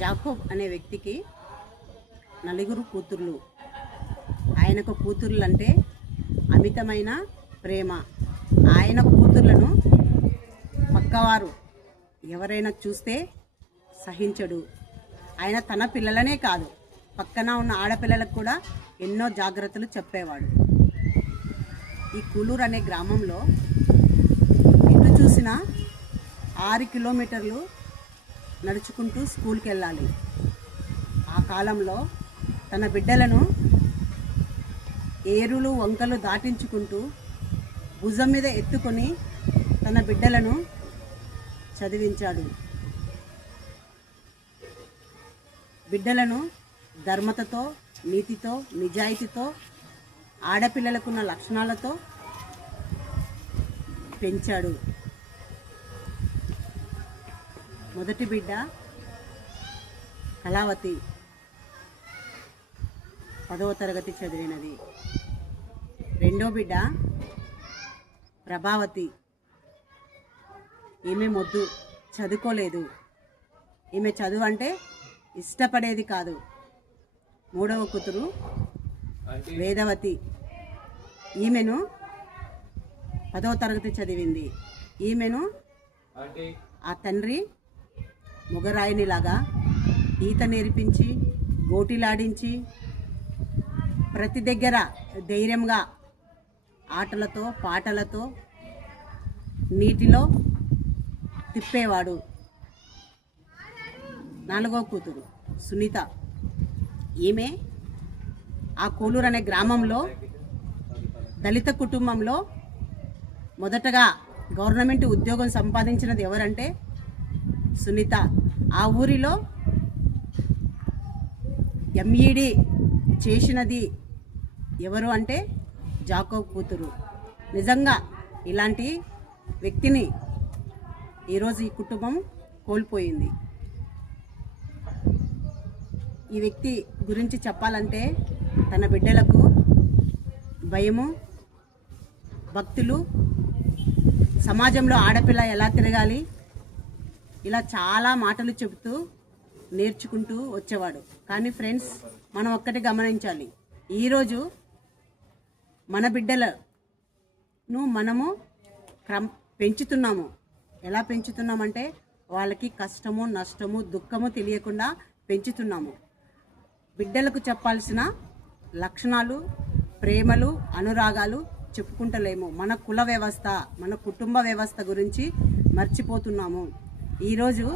Jacob అనే వ్యక్తికి నలుగురు కూతుర్లు. ఆయనకు కూతుర్లు అంటే అమితమైన ప్రేమ. ఆయన కూతుర్లను పక్కవారు ఎవరైనా చూస్తే సహించడు. ఆయన తన పిల్లలనే కాదు, పక్కన ఉన్న ఆడపిల్లలకు కూడా ఎన్నో జాగ్రత్తలు చెప్పేవాడు. ఈ కూలూరు అనే గ్రామంలో ఎటు చూసినా 6 కిలోమీటర్లు నడుచుకుంటూ స్కూల్కి వెళ్ళాలి. ఆ కాలంలో తన బిడ్డలను ఏరులు వంకలు దాటించుకుంటూ భుజం మీద ఎత్తుకొని తన బిడ్డలను చదివించాడు. బిడ్డలను ధర్మతతో, నీతితో, నిజాయితీతో, ఆడపిల్లలకున్న లక్షణాలతో పెంచాడు. మొదటి బిడ్డ కళావతి 10వ తరగతి చదివినది. రెండో బిడ్డ ప్రభావతి, ఈమె మొద్దు, చదువుకోలేదు. ఈమె చదువు అంటే ఇష్టపడేది కాదు. మూడవ కూతురు వేదవతి, ఈమెను 10వ తరగతి చదివింది. ఈమెను ఆ తండ్రి మొగరాయినిలాగా ఈత నేర్పించి, గోటిలాడించి, ప్రతి దగ్గర ధైర్యంగా ఆటలతో పాటలతో నీటిలో తిప్పేవాడు. నాలుగో కూతురు సునీత, ఈమె ఆ కూలూరు అనే గ్రామంలో దళిత కుటుంబంలో మొదటగా గవర్నమెంట్ ఉద్యోగం సంపాదించినది ఎవరంటే సునీత. ఆ ఊరిలో ఎంఈడి చేసినది ఎవరు అంటే జాకోబ్ కూతురు. నిజంగా ఇలాంటి వ్యక్తిని ఈరోజు ఈ కుటుంబం కోల్పోయింది. ఈ వ్యక్తి గురించి చెప్పాలంటే తన బిడ్డలకు భయము, భక్తులు, సమాజంలో ఆడపిల్ల ఎలా తిరగాలి, ఇలా చాలా మాటలు చెబుతూ నేర్చుకుంటూ వచ్చేవాడు. కానీ ఫ్రెండ్స్, మనం ఒక్కటి గమనించాలి, ఈరోజు మన బిడ్డలను మనము పెంచుతున్నాము. ఎలా పెంచుతున్నామంటే వాళ్ళకి కష్టము, నష్టము, దుఃఖము తెలియకుండా పెంచుతున్నాము. బిడ్డలకు చెప్పాల్సిన లక్షణాలు, ప్రేమలు, అనురాగాలు చెప్పుకుంటలేము. మన కుల వ్యవస్థ, మన కుటుంబ వ్యవస్థ గురించి మర్చిపోతున్నాము. ఈరోజు